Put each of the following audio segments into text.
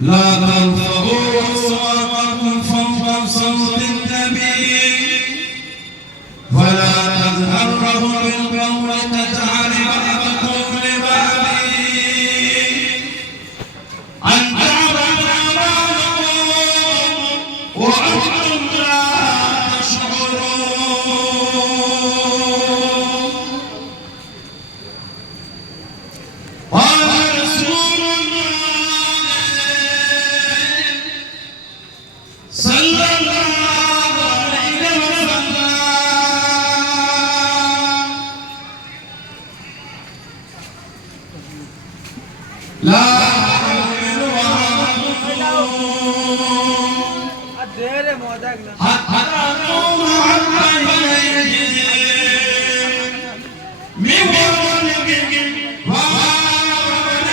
لا ترفعوا أصواتكم فوق صوت النبي ولا تجهروا بالقول كجهر بعضكم لبعض أن تعبدوا بعضكم وأنتم لا تشعرون. قال رسول الله صلى الله عليه وسلم لا يؤمن أحدكم حتى أكون عما يجد من ولده وولده ومن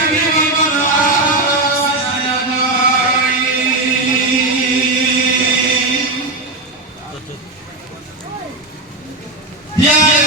يا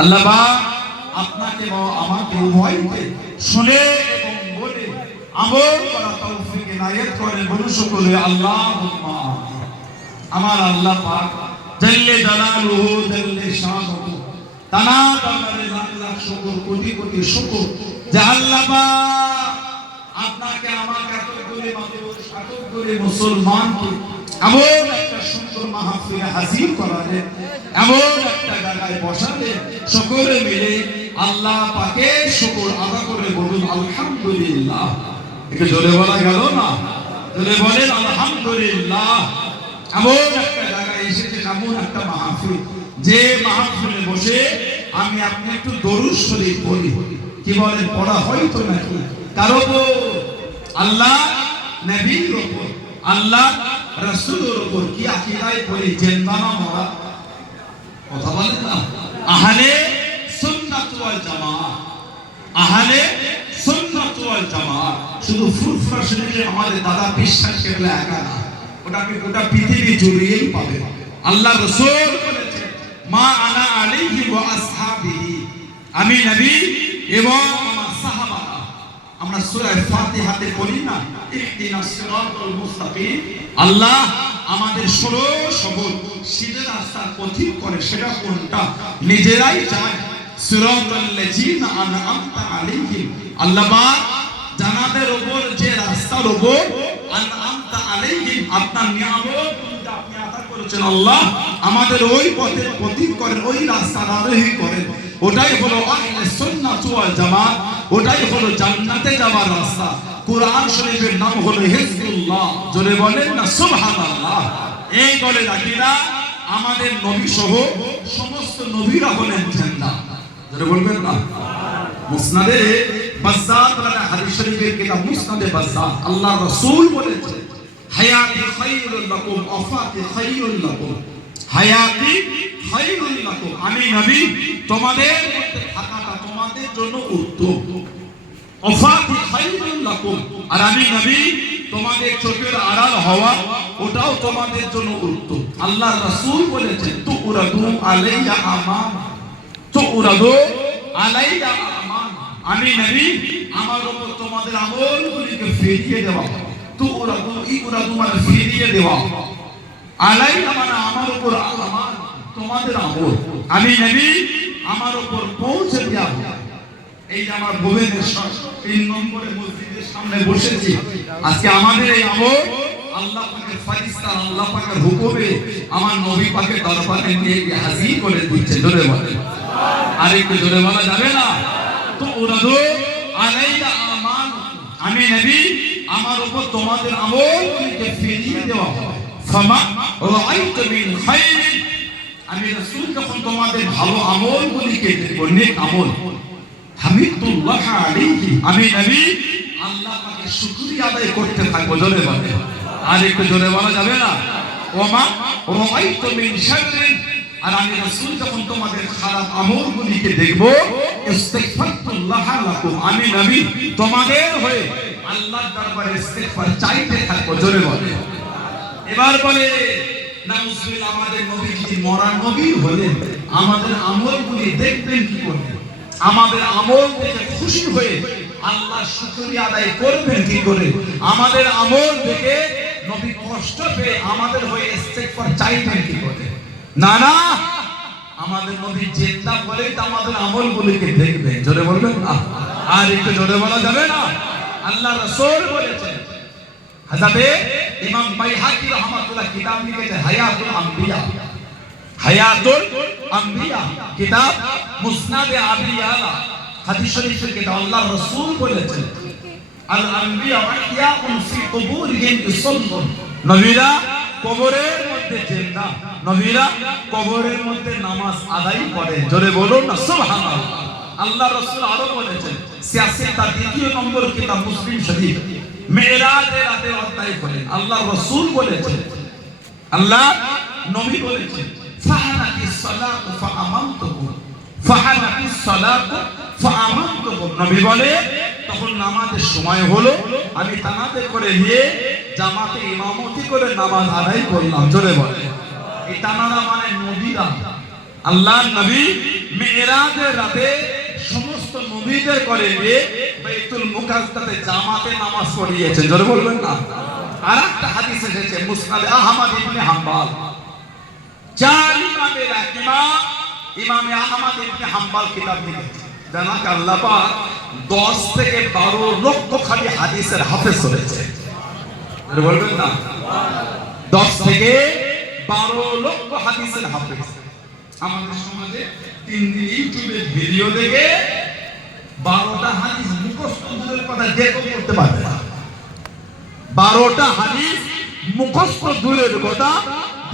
আল্লাহ পাক আপনাকে এবং আমাকে উভয়কে শুনে এবং বলে আমল করা তৌফিক ইনায়াত করেন। বলুন সকলে আল্লাহুম্মা আমিন। আমার আল্লাহ পাক জাল্লে জালালুহু জাল্লে শানুহু তানা দরবারে লাখ লাখ শুকর কোটি কোটি শুকর যে আল্লাহ পাক আপনাকে আমাকে এতগুলো মানুষ এতগুলো মুসলমানকে এমন একটা সুন্দর মাহফিলে হাজির করালেন, এমন একটা জায়গায় বসালেন, সকলে মিলে আল্লাহ পাকের শুকর আদা করে বলুন আলহামদুলিল্লাহ। একটু জোরে বলা গেল না? জোরে বলেন আলহামদুলিল্লাহ। এমন একটা জায়গায় এসেছে, এমন একটা মাহফিল, যে মাহফিলে বসে আমি আপনি একটু দরুদ শরীফ পড়ি। কি বলেন? পড়া হয়তো নাকি কার উপর? আল্লাহ নবীর উপর, আল্লাহ রাসূলের উপর। কি আকীদায় পড়ি? জিন্দা না মরা? কথা বলেন না? আহলে সুন্নাত ওয়াল জামাত, আহলে সুন্নাত ওয়াল জামাত। শুধু ফুরফুরা শরীফে আমাদের দাদা বিশ্বাস কেবলা একা না, ওটাকে গোটা পৃথিবী জুড়েই পাবে। আল্লাহ রাসূল বলেছেন মা আনা আলাইহি ওয়া আসহাবিহি, আমি নবী এবং আমার সাহাবারা। আমরা সূরা ফাতিহাতে পড়ি না ইহদিনাস সিরাতাল মুস্তাকিম, আল্লাহ আমাদের সরল সবল সিধে রাস্তার পথিক করে। সেটা কোনটা? নিজেরাই চায় সিরাতাল লাযিনা আনআমতা আলাইহিম, আল্লাহ পাক জানাদের উপর যে রাস্তার উপর আনআমতা আলাইহিম আপনার নিয়ামত আপনি আতা করেছেন, আল্লাহ আমাদের ওই পথের পথিক করেন, ওই রাস্তার আরোহী করেন। ওটাই হলো আহলে সুন্নাত ওয়াল জামাত, ওটাই হলো জান্নাতে যাওয়ার রাস্তা। কুরআন শরীফের নাম হলো হিজবুল্লাহ। জোরে বলেন না সুবহানাল্লাহ। এই বলে রাখিরা আমাদের নবী সহ সমস্ত নবীরা হলেন ঝান্ডা। জোরে বলবেন না? মুসনাদে বাজ্জার বলেন, হাদিস শরীফের কিতাব মুসনাদে বাজ্জার, আল্লাহ রাসূল বলেছেন হায়াতি খায়রুল লাকুম ওয়াফাতি খায়রুল লাকুম, হায়াতি খায়রুল লাকুম, আমি নবী তোমাদের মধ্যে থাকাটা তোমাদের জন্য উত্তম। ওয়াফাতি খায়রুল লাকুম, আর আমি নবী তোমাদের চোখের আড়াল হওয়া ওটাও তোমাদের জন্য উত্তম। আল্লাহ রাসূল বলেছেন তুরাদু আলাইয়া আমান, তুরাদু আলাইয়া আমান, আমি নবী আমার উপর তোমাদের আমলগুলিকে ফিরিয়ে দেওয়া। তুরাদু ইরাদু মানে ফিরিয়ে দেওয়া, আলাইয়া মানে আমার উপর আমান তোমাদের আমল, আমি নবী আমার উপর পৌঁছে দেওয়া। এই যে আমার ভুবনেশ্বর 3 নম্বরে মসজিদের সামনে বসেছি, আজকে আমাদের এই আমল আল্লাহ পাকের ফয়সালা, আল্লাহ পাকের হুকুমে আমার নবী পাকের দরবারে নিয়ে গিয়ে হাজির করে দিচ্ছে। জোরে বলেন আর একটু জোরে বলা যাবে না? তো উরাদু আলাইয়া আমান, আমি নবী আমার উপর তোমাদের আমলগুলিকে ফিরিয়ে দেওয়া। ফামা রাআইতু মিন খায়রিন, আমি রাসূল যখন তোমাদের ভালো আমলগুলিকে দেখব, নেক আমল, হামিদুল্লাহ আলাইহি, আমি নবী আল্লাহ পাকের শুকরিয়া আদায় করতে থাকবো। জোরে বলেন আর একটু জোরে বলা যাবে না? ওমা রাআইতু মিন শাররিন, আর আমি রাসূল যখন তোমাদের খারাপ আমলগুলিকে দেখব, ইস্তিগফারতুল্লাহ লাকুম, আমি নবী তোমাদের হয়ে আল্লাহর দরবারে ইস্তিগফার চাইতে থাকবো। জোরে বলেন। এবার বলে নাউজুবিল্লাহ, আমাদের নবী যদি মরা নবী হলেন, আমাদের আমলগুলি দেখবেন কি করে? আমাদের আমল দেখে খুশি হয়ে আল্লাহ শুকরিয়া আদায় করবেন কি করে? আমাদের আমল দেখে নবী কষ্ট পেয়ে আমাদের হয়ে ইস্তিগফার চাইবেন কি করে? না না, আমাদের নবী জিন্দা বলে তো আমাদের আমলগুলিকে দেখবেন। জোরে বলবেন না? আর একটু জোরে বলা যাবে না? আল্লাহ রাসূল বলেছেন, হযরতে ইমাম বাইহাকি রাহমাতুল্লাহ কিতাব লিখেছে হায়াতুল আম্বিয়া, হায়াতুল আম্বিয়া কিতাব মুসনাদে আবি ইয়ালা, হাদিস শরীফের কিতাব। আল্লাহ রাসূল বলেছেন আল আম্বিয়া ইয়াকুন ফি কুবুরিহিম ইসাল্লুন, নবীরা কবরের মধ্যে জিন্দা, নবীরা কবরের মধ্যে নামাজ আদায় করে। জোরে বলুন না সুবহানাল্লাহ। আল্লাহ রাসূল আরো বলেছেন, 86 টা 2 নম্বর কিতাব মুসলিম শরীফ, মেরাজের রাতে অধ্যায় করেন। আল্লাহ রাসূল বলেছেন, আল্লাহ নবী বলেছেন ফাহানাতিস সালাতু ফাআমানতুহু, ফাহানাতিস সালাতু ফাআমানতুহু। নবী বলে তখন নামাজের সময় হলো, আমি তানাতে করে নিয়ে জামাতে ইমামতি করে নামাজ আদায় করলাম। জোরে বলে এই তানারা মানে নবীরা, আল্লাহর নবী মিরাজের রাতে সমস্ত নবীদের করে নিয়ে বাইতুল মুকাদ্দাসে জামাতে নামাজ পড়িয়েছেন। জোরে বলবেন না। আরেকটা হাদিস এসেছে মুসনাদ আহমদ ইবনে হাম্বল, চার ইমামের এক ইমাম ইমামে আহমদ ইবনে হাম্বল কিতাব লিখেছেন। জানাক আল্লাহ পাক 10 থেকে 12 লক্ষ খালি হাদিসের হাফেজ হয়েছে। জোরে বলবেন না। 10 থেকে 12 লক্ষ হাদিসের হাফেজ। আমাদের সমাজে 3 দিন ইউটিউবে ভিডিও দেখে 12টা হাদিস মুখস্থ দূরের কথা দেখো করতে পারবে না। 12টা হাদিস মুখস্থ দূরের কথা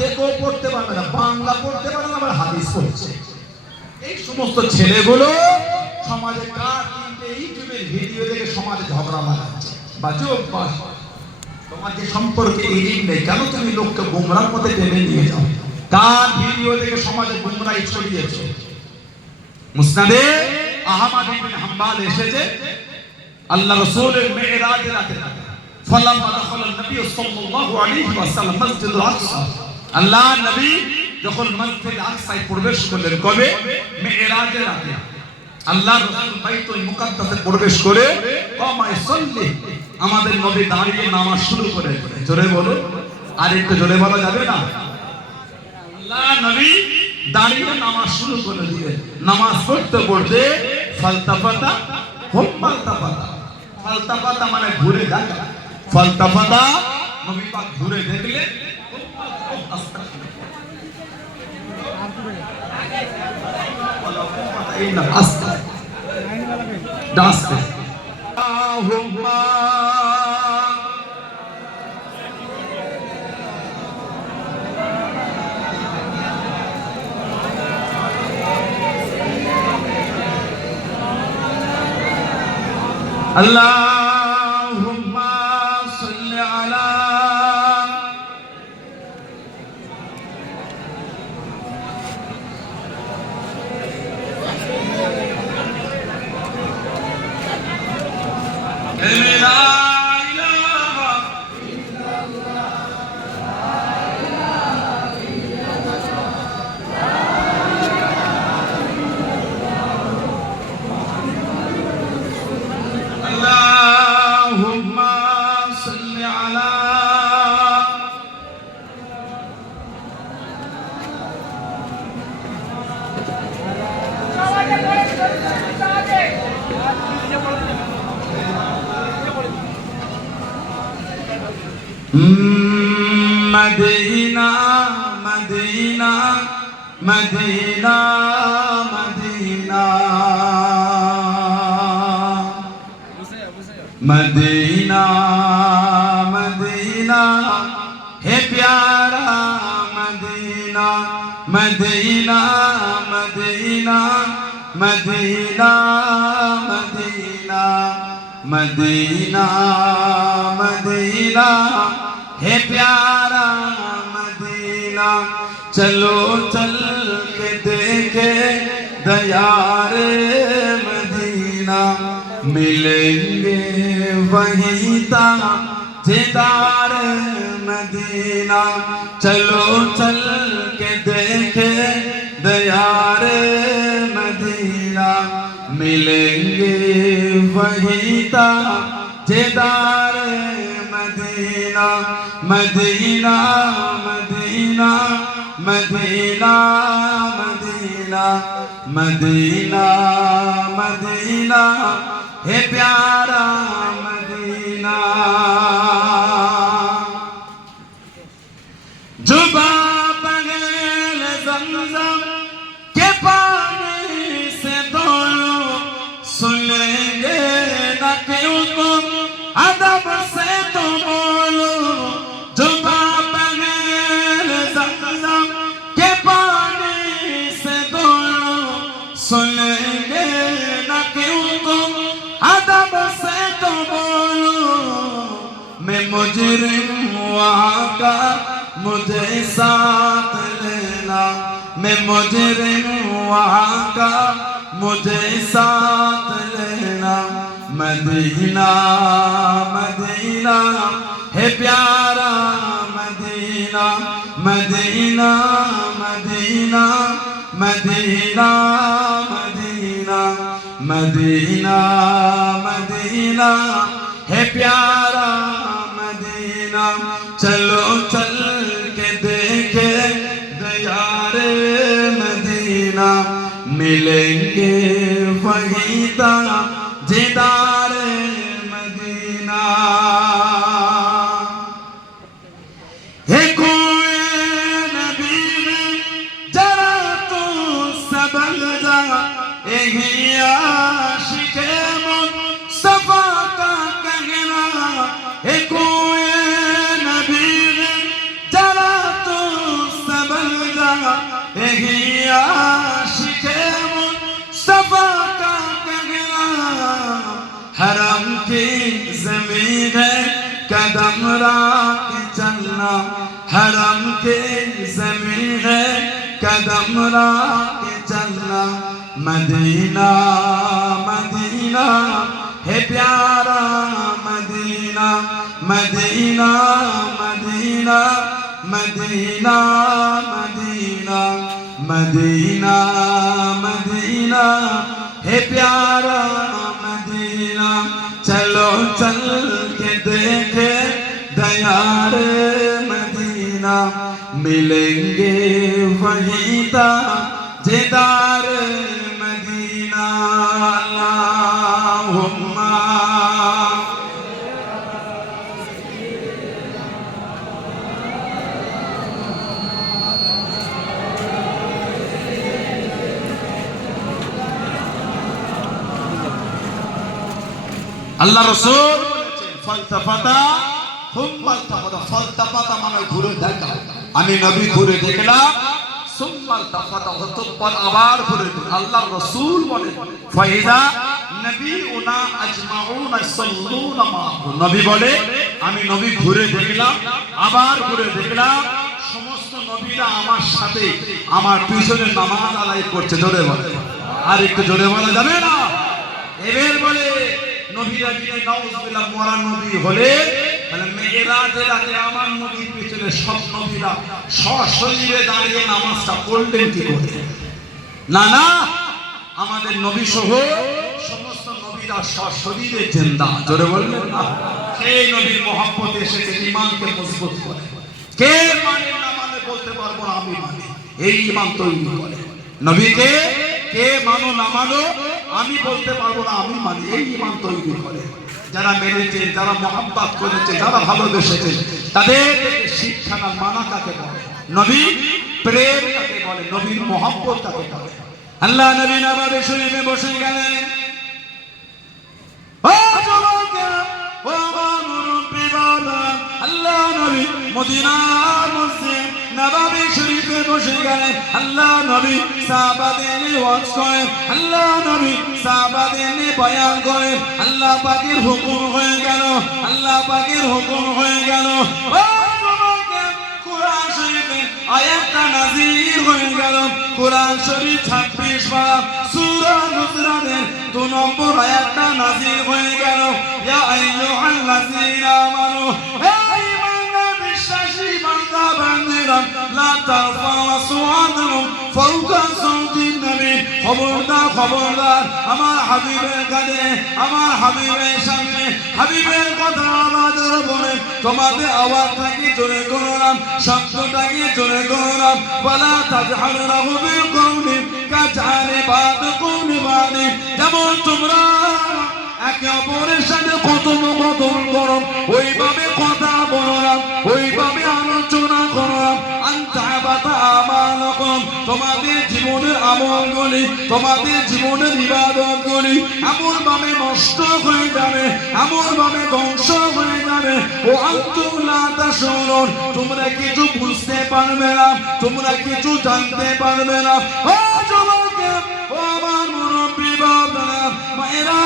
দেখো পড়তে পারবে না, বাংলা পড়তে পারবে না, আবার হাদিস পড়ছে। এই সমস্ত ছেলেগুলো সমাজে কার কিনতে ইউটিউবে ভিডিও দেখে সমাজে ঝগড়া লাগাচ্ছে। বাজুক বাস তোমার যে সম্পর্কে ইলিম নেই, কেন তুমি লোককে গোমরার পথে টেনে নিয়ে যাও? কার ভিডিও দেখে সমাজে গোমরাহি ছড়িয়েছে? মুসনাদে আহমদ ইবনে হাম্বল এসেছে আল্লাহ রাসূলের মিরাজের রাতে ফালাম্মা দাখালা নবী সাল্লাল্লাহু আলাইহি ওয়াসাল্লাম মসজিদুল আকসা, আল্লাহ নবী যখন মসজিদ আকসায় প্রবেশ করলেন, কবে? মিরাজের রাতে। আল্লাহ রাসূল বাইতুল মুকাদ্দাসে প্রবেশ করে কামা ইসাল্লি, আমাদের নবী দাঁড়িয়ে নামাজ শুরু করে। জোরে বলো, আর একটু জোরে বলা যাবে না? আল্লাহ নবী দাঁড়িয়ে নামাজ শুরু করে দিলেন। নামাজ পড়তে পড়তে ফালতাফাতা ফালতাফাতা, ফালতাফাতা মানে ঘুরে দেখা। ফালতাফাতা নবী পাক ঘুরে দেখলেন, আস্তে আস্তে আল্লাহুম্মা আল্লাহুম্মা সাল্লি আলা Medina Medina Medina Medina Medina Medina হে প্যারা Medina Medina Medina Medina Medina Medina Medina हे प्यारा मदीना, चलो चल के देखे दयारे मदीना, मिलेंगे वहीं ताजेदार मदीना। चलो चल के देखे दयारे मदीना, मिलेंगे वहीं ताजेदार Medina. Medina Medina Medina Medina Medina Medina हे प्यारा मदीना। जुबा बगैर ज़मज़म के पानी से धोलो, सुनेंगे न क्यों तुम अदब से तो बोलो। जुबा बगैर ज़मज़म के पानी से धोलो, सुनेंगे न क्यों तुम अदब से तो बोलो। मैं मुजरिम वहाँ का मुझे साथ लेना मैं मुजरिम वहाँ का मुझे साथ लेना मदीना मदीना है प्यारा Medina Medina Medina Medina Medina Medina Medina है प्यारा मदीना चलो चल के देखे दयारे मदीना मिलेंगे वहीं दीदारे मदीना है कोई नबी जरा तू सबल जा आशिक़े मुस्तफ़ा का कहना है कोई नबी जरा तू सबल जा आशिक़े मुस्तफ़ा का कहना हरम की ज़मीन है कदम रख चलना हरम की ज़मीन है कदम रख चलना मदीना मदीना है प्यारा Medina Medina Medina Medina Medina Medina Medina है प्यारा मदीना चलो चल के देखे दयारे मदीना मिलेंगे वहीं दीदार मदीना अल्लाहुम्मा আল্লাহ রাসূল বলেছেন ফালতাফাতা হুম্মা তাফাতা ফালতাফাতা মানে ঘুরে দেখা আমি নবী ঘুরে দেখলাম সুম্মা তাফাতা অতঃপর আবার ঘুরে আল্লাহ রাসূল বলেন ফাইদা নবিউনা আজমাউনা সাল্লুনা মা নবী বলে আমি নবী ঘুরে দেখলাম আবার ঘুরে দেখলাম সমস্ত নবীরা আমার সাথে আমার পিছনে নামাজ আদায় করছে জোরে বলে আর একটু জোরে বলা যাবে না এবার বলে নবীরা যিনি নাউজুবিল্লাহ মরা নবী হলে তাহলে মেরাজের আগে আমার নবীর পিছনে সব নবীরা সশরীরে দাঁড়িয়ে নামাজটা পড়লেন কি করে না না আমাদের নবী সহ সমস্ত নবীরা সশরীরে জিন্দা জোরে বলবেন না সেই নবীর মহব্বত এসেছে ঈমানকে মজবুত করে কে মানে না মানে বলতে পারবো না আমি মানি এই ঈমান তৈরি করে নবীকে কে মানো না মানো আমি বলতে পারবো না আমি মানি এই ঈমান তৈরি করে যারা মেনেছে যারা মহব্বত করেছে যারা ভালোবেসেছে তাদের শিক্ষা না মানা কাকে বলে নবী প্রেম কাকে বলে নবীর মহব্বত কাকে বলে আল্লাহ নবী নবাবে শরীফে বসে গেলেন ও যুবকেরা ও আমার মুরব্বি বাবা আল্লাহ নবী মদিনার মসজিদ নবাবে শরীফে বসে গেলেন আল্লাহ নবী সাহাবাদের ওয়াজ করেন আল্লাহ নবী সাহাবাদের বয়ান করেন আল্লাহ পাকের হুকুম হয়ে গেল আল্লাহ পাকের হুকুম হয়ে গেল ও যুবকেরা কুরআন শরীফে আয়াতটা নাযিল হয়ে গেল কুরআন শরীফ 26 পারা সূরা হুজরাতের 2 নম্বর আয়াতটা নাযিল হয়ে গেল ইয়া আইয়ুহাল্লাযীনা আমানু হে ঈমানদার বিশ্বাসী বান্দা বান্দীরা লা তারফাউ আসওয়াতাকুম ফাওকা সাউতিন নবী খবরদার আমার হাবিবের কাছে আমার হাবিবের সামনে হাবিবের কথা আমাদের বলে তোমাদের আওয়াজটাকে জোরে করলাম শব্দটাকে জোরে করলাম ওয়ালা তাজহারু লাহু বিল কওলি কাজআলি বাদকুম বাদি যেমন তোমরা একে অপরের সাথে কতম করো ওইভাবে কথা বললাম ওইভাবে আলোচনা করলাম আনতাবাতা আমালাকুম তোমাদের জীবনের আমলগুলি তোমাদের জীবনের ইবাদতগুলি এমন ভাবে নষ্ট হয়ে যাবে এমন ভাবে ধ্বংস হয়ে যাবে ও আনতুম লা তাশউরুন তোমরা কিছু বুঝতে পারবে না তোমরা কিছু জানতে পারবে না ও যুবকেরা ও আমার মুরব্বি বাবারা মায়েরা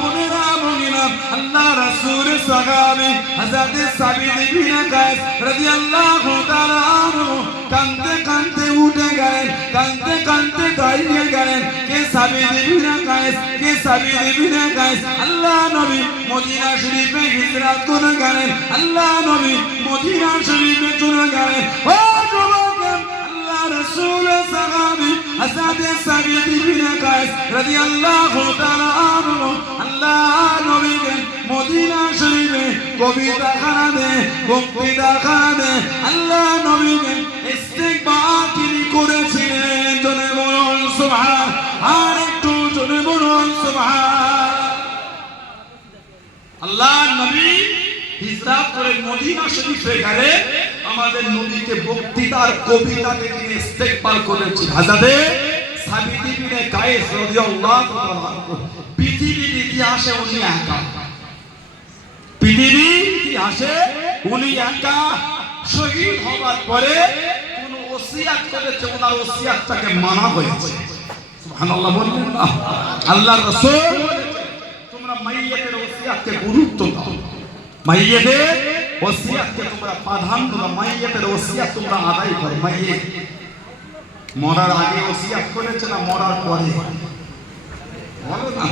বোনেরা ভগিনা আল্লাহ রাসূল সাহাবী হযরত সাবিত ইবনে কায়েস রাদিয়াল্লাহু তাআলা আনহু কাঁদতে কাঁদতে উঠে গেলেন, কাঁদতে কাঁদতে দাঁড়িয়ে গেলেন। কে সাবিত ইবনে কায়েস? কে সাবিত ইবনে কায়েস? আল্লাহ নবী মদিনা শরীফে হিজরত করে গেলেন, আল্লাহ নবী মদিনা শরীফে চলে গেলেন। ও যুবক, আল্লাহ রাসূল সাহাবী হযরত সাবিত ইবনে কায়েস রাদিয়াল্লাহু তাআলা আনহু আল্লাহ নবীকে মদিনা শরীফে কবিতা খানাতে বক্তৃতা খানাতে আল্লাহ নবীকে ইস্তেকবাল তিনি করেছিলেন। জনে বলুন সুবহান, আর একটু জনে বলুন সুবহান। আল্লাহ নবী হিজরত করে মদিনা শরীফে গেলে আমাদের নবীকে বক্তৃতার কবিতাকে তিনি ইস্তেকবাল করেছেন। হযরত সাবিত ইবনে কায়েস রাদিয়াল্লাহু তাআলা পৃথিবীর ইতিহাসে উনি একা, পৃথিবীর ইতিহাসে উনি একা শহীদ হওয়ার পরে কোন ওসিয়াত করেছে, ওনার ওসিয়াতটাকে মানা হয়েছে। সুবহানাল্লাহ বললেন না? আল্লাহর রাসূল তোমরা মাইয়াতের ওসিয়াতকে গুরুত্ব দাও, মাইয়াতের ওসিয়াতকে তোমরা প্রাধান্য দাও, মাইয়াতের ওসিয়াত তোমরা আদায় করো। মাইয়াত মরার আগে ওসিয়াত করেছে না মরার পরে? বলো না,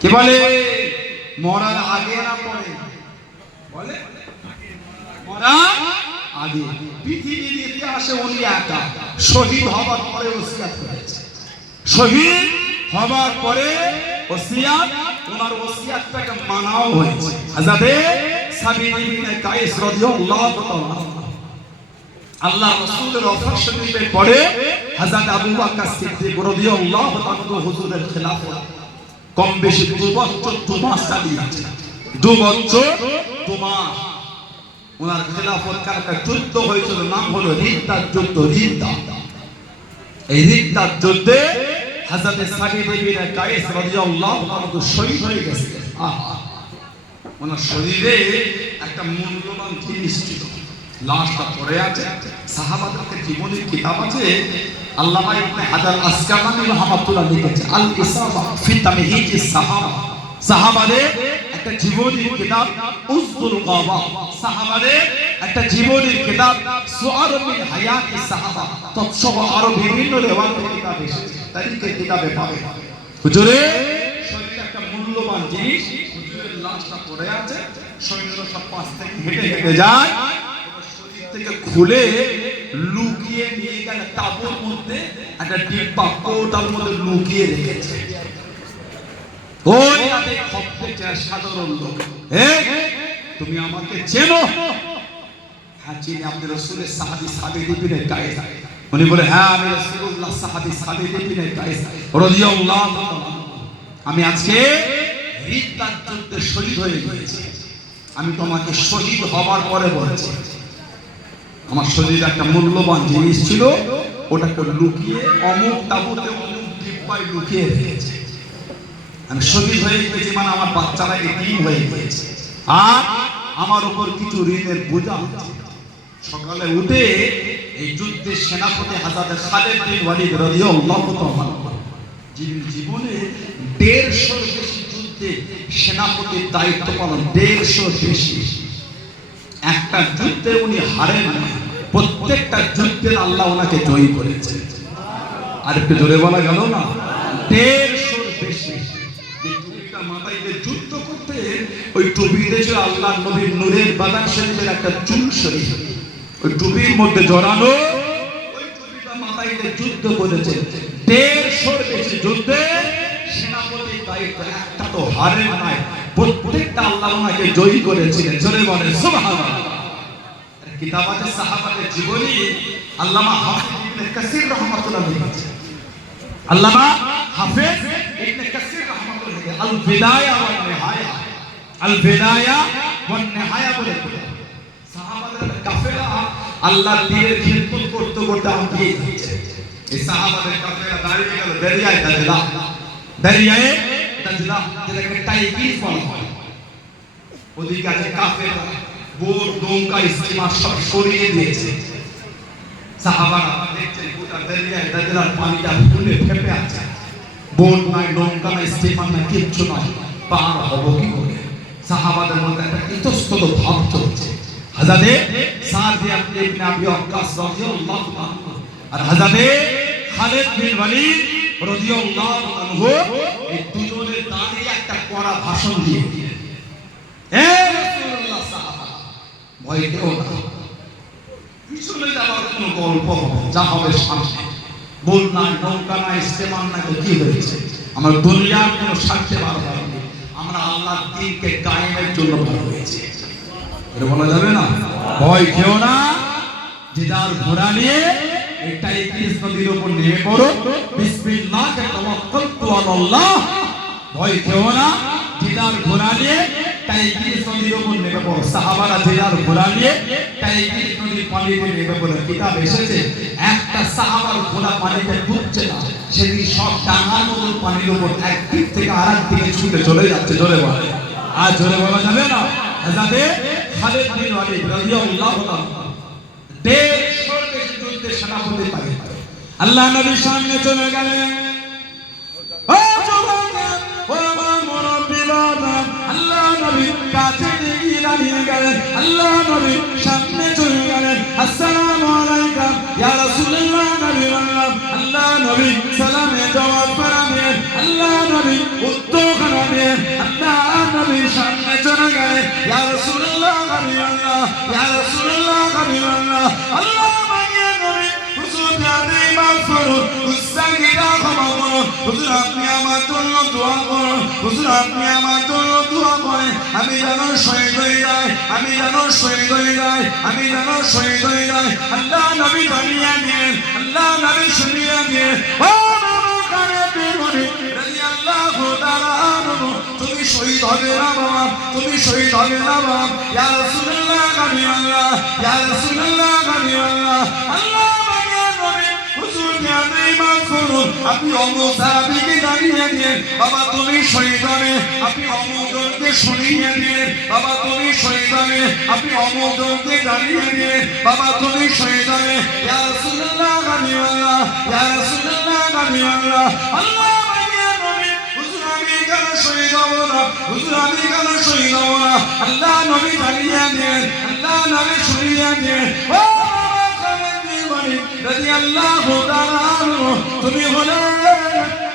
কি বলে? মরার আগে না পরে? বলে মরার আগে। পৃথিবীর ইতিহাসে উনি একা শহীদ হওয়ার পরে ওসিয়াত করেছে, শহীদ হওয়ার পরে ওসিয়াত, ওনার ওসিয়াতটাকে মানাও হয়েছে। হযরত সাবিত ইবনে কায়েস রাদিয়াল্লাহু তাআলা আল্লাহ রাসূলের ওফাত শরীফের পরে হযরত আবু বকর সিদ্দিক রাদিয়াল্লাহু তাআলা হুজুরের খেলাফত কম বেশি 2 বছর 2 মাস চালিয়েছে। 2 বছর 2 মাস ওনার খেলাফত কার একটা যুদ্ধ হয়েছিল, নাম হলো রিদ্দার যুদ্ধ। রিদ্দা, এই রিদ্দার যুদ্ধে হযরত সাবিত ইবনে কায়েস রাদিয়াল্লাহু তাআলা শহীদ হয়ে গেছে। ওনার শরীরে একটা মূল্যবান জিনিস ছিল, লাশটা পড়ে আছে। সাহাবাদেরকে জীবনের কিতাব আছে, আল্লামা ইবনে হাজার আসকালানি রাহমাতুল্লাহ লিখেছে আল ইসাবা ফি তামহিজিস সাহাবা। সাহাবাদের একটা জীবনী কিতাব উসদুল গাবা, সাহাবাদের একটা জীবনী কিতাব সুআর মিন হায়াতিস সাহাবা, তৎসহ আরো বিভিন্ন রেওয়ায়াতের কিতাব এসেছে, তারিখের কিতাবে পাবে। হুজুরে শরীরে একটা মূল্যবান জিনিস, হুজুরের লাশটা পড়ে আছে, সৈন্যরা সব পাশ থেকে হেঁটে হেঁটে যায়, শরীর থেকে খুলে লুকিয়ে নিয়ে গেল তাঁবুর মধ্যে, একটা ডিব্বা কোটার মধ্যে লুকিয়ে রেখেছে। ওই রাতে খপ্পে সাধারণ লোক, তুমি আমাকে চেনো? হ্যাঁ চিনি, আপনি রাসূলের সাহাবী সাবিত ইবনে কায়েস। উনি বলে, হ্যাঁ আমি রাসূলুল্লাহ সাহাবী সাবিত ইবনে কায়েস রাদিয়াল্লাহু তাআলা। আমি আজকে রিদ্দার যুদ্ধে শহীদ হয়ে গেছি। আমি তোমাকে শহীদ হবার পরে বলেছি, আমার শরীরে একটা মূল্যবান জিনিস ছিল, ওটাকে লুকিয়ে অমুক তাঁবুতে অমুক ডিব্বায় লুকিয়ে রেখেছে। আমি শহীদ হয়ে গেছি মানে আমার বাচ্চারা এতিম হয়ে গেছে, আর আমার উপর কিছু ঋণের বোঝা আছে। সকালে উঠে এই যুদ্ধের সেনাপতি হযরত খালিদ বিন ওয়ালিদ রাদিয়াল্লাহু তাআলা, যিনি জীবনে 150 বেশি যুদ্ধে সেনাপতির দায়িত্ব পালন, 150 বেশি, একটা যুদ্ধে উনি হারেন না, প্রত্যেকটা যুদ্ধে আল্লাহ ওনাকে জয়ী করেছে। আর একটু জোরে বলা গেল না? 150 বেশি। মাথায় যুদ্ধ করতে ওই টুপিতে ছিল আল্লাহ নবীর নূরের বাদান শরীফের একটা চুল শরীফ, ওই টুপির মধ্যে জড়ানো, ওই টুপিটা মাথায় যুদ্ধ করেছে। 150 বেশি যুদ্ধে সেনাপতির দায়িত্ব, একটা তো হারেন নাই, প্রত্যেকটা আল্লাহ ওনাকে জয়ী করেছিলেন। জোরে বলেন সুবহানাল্লাহ। কিতাব আছে সাহাবাদের জীবনী, আল্লামা হাফিজ ইবনে কাসির রাহমাতুল্লাহ লিখেছেন। আল্লামা হাফিজ ইবনে কাসির রাহমাতুল্লাহ আল বিদায়া ওয়ান নিহায়া, আল বিদায়া ওয়ান নিহায়া বলে সাহাবাদের কাফেলা আল্লাহর দ্বীনের খিদমত করতে করতে আগিয়ে যাচ্ছে। এই সাহাবাদের কাফেলা দাঁড়িয়ে গেল দরিয়ায়ে দাজলা, দরিয়ায়ে দাজলা যেটাকে টাইগ্রিস বলা হয়। ওদিকে আছে কাফেলা, বোট নৌকা স্টিমার সব সরিয়ে দিয়েছে। সাহাবারা দেখছেন গোটা দরিয়ায়ে দাজলার পানিটা ফুলে ফেপে আছে, বোট নাই, নৌকা নাই, স্টিমার নাই, কিচ্ছু নাই। পার হব কি করে? সাহাবাদের মধ্যে একটা ইতস্তত ভাব চলছে। হযরতে সাদ ইবনে আবি ওয়াক্কাস রাদিয়াল্লাহু আনহু আর হযরতে খালিদ বিন ওয়ালিদ রাদিয়াল্লাহু আনহু এই দুজনে দাঁড়িয়ে একটা কড়া ভাষণ দিয়ে দিলেন। হে রাসূলুল্লাহ সাহাবা, ভয় পেও না, পিছনে যাওয়ার কোনো গল্প হবে, যা হবে সামনে। বল নাই, নৌকা নাই, ইস্তেমাল নাই, তো কি হয়েছে? আমার দুনিয়ার কোনো স্বার্থে বার হয়নি, আমরা আল্লাহর দ্বীনকে কায়েমের জন্য বার হয়েছে। এটা বলা যাবে না? ভয় খেও না, জিদার ঘোড়া নিয়ে এটাই 30 নদীর উপর নেমে পড়ো, বিসমিল্লাহ তাওয়াক্কালতু আলাল্লাহ। ভয় খেও না, জিদার ঘোড়া নিয়ে টাইগ্রিস নদীর উপর নেমে পড়ো। সাহাবারা জিদার ঘোড়া নিয়ে টাইগ্রিস নদীর পানিতে নেমে পড়ে। কিতাব এসেছে একটা সাহাবার ঘোড়া পানিতে ডুবছে না, সেদিন সব ডাঙার মতো পানির উপর এক দিক থেকে আরেক দিকে ছুটে চলে যাচ্ছে। জোরে বলে, আর জোরে বলা যাবে না? হযরতে খালিদ বিন ওয়ালিদ রাদিয়াল্লাহু তাআলা 150 বেশি যুদ্ধের সেনাপতি পাইলেন। আল্লাহ নবীর সামনে চলে গেলেন। ও জওয়ান, ও আমার মুরব্বি বাবা, আল্লাহ নবী কাছে এগিয়ে দাঁড়িয়ে গেলেন। আল্লাহ নবী সামনে চলে গেলেন। আসসালামু আলাইকা ইয়া রাসূলুল্লাহ। নবী বললাম, আল্লাহ নবী সালামে জবাব পাবেন। আল্লাহ নবী উত্তর খাবেন। আল্লাহ নবী সামনে চলে গেলেন। ইয়া রাসূলুল্লাহ, নবী আল্লাহ, ইয়া রাসূলুল্লাহ, নবী আল্লাহ। আল্লাহ মাইয়া নবী হুজুর জানে মাফ করুন, গুনাহগার ক্ষমা করুন। হুজুর আপনি আমার জন্য দোয়া করুন। হুজুর আপনি আমার জন্য দোয়া করেন, আমি যেন শহীদ হয়ে যাই, আমি যেন শহীদ হয়ে যাই, আমি যেন শহীদ হয়ে যাই। আল্লাহ নবী জানিয়ে দিন, আল্লাহ নবী শুনিয়ে দিন। ও বাবা খালিদ বিন ওয়ালিদ রাদিয়াল্লাহু তাআলা আনহু, তুমি শহীদ হবে না বাবা, তুমি শহীদ হবে না বাবা। ইয়া রাসূলুল্লাহ, নবী আল্লাহ, ইয়া রাসূলুল্লাহ, নবী আল্লাহ। আল্লাহ মাইয়া নবী হুজুর জানে মাফ করুন, আপনি অমুক সাহাবীকে জানিয়ে দিন বাবা তুমি শহীদ হবে, আপনি অমুককে শুনিয়ে দিন বাবা তুমি শহীদ হবে, আপনি অমুককে জানিয়ে দিন বাবা তুমি শহীদ হবে। ইয়া রাসূলুল্লাহ, নবী আল্লাহ, ইয়া রাসূলুল্লাহ, নবী আল্লাহ। আল্লাহ মাইয়া নবী হুজুর আমি কেন শহীদ হব না, হুজুর আমি কেন শহীদ হব না? আল্লাহ নবী জানিয়ে দিন, আল্লাহ নবী শুনিয়ে দিন। ও রাদিয়াল্লাহু তাআলা আনহু, তুমি হলে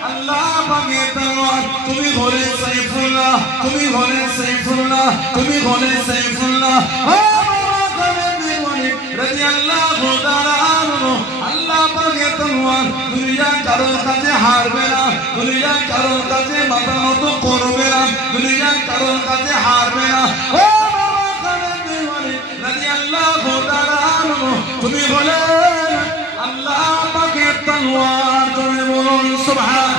আল্লাহ পাকের তলোয়ার, তুমি হলে সাইফুল্লাহ, তুমি হলে সাইফুল্লাহ, তুমি হলে সাইফুল্লাহ। ও বাবা খালিদ বিন ওয়ালিদ রাদিয়াল্লাহু তাআলা আনহু, আল্লাহ পাকের তলোয়ার দুনিয়া কারোর কাছে হারবে না, দুনিয়া কারোর কাছে মাথা নত করবে না, দুনিয়া কারোর কাছে হারবে না। ও বাবা খালিদ বিন ওয়ালিদ রাদিয়াল্লাহু তাআলা আনহু, তুমি হলে আল্লাহ পাকের তলোয়ার। জোরে বলুন সুবহান।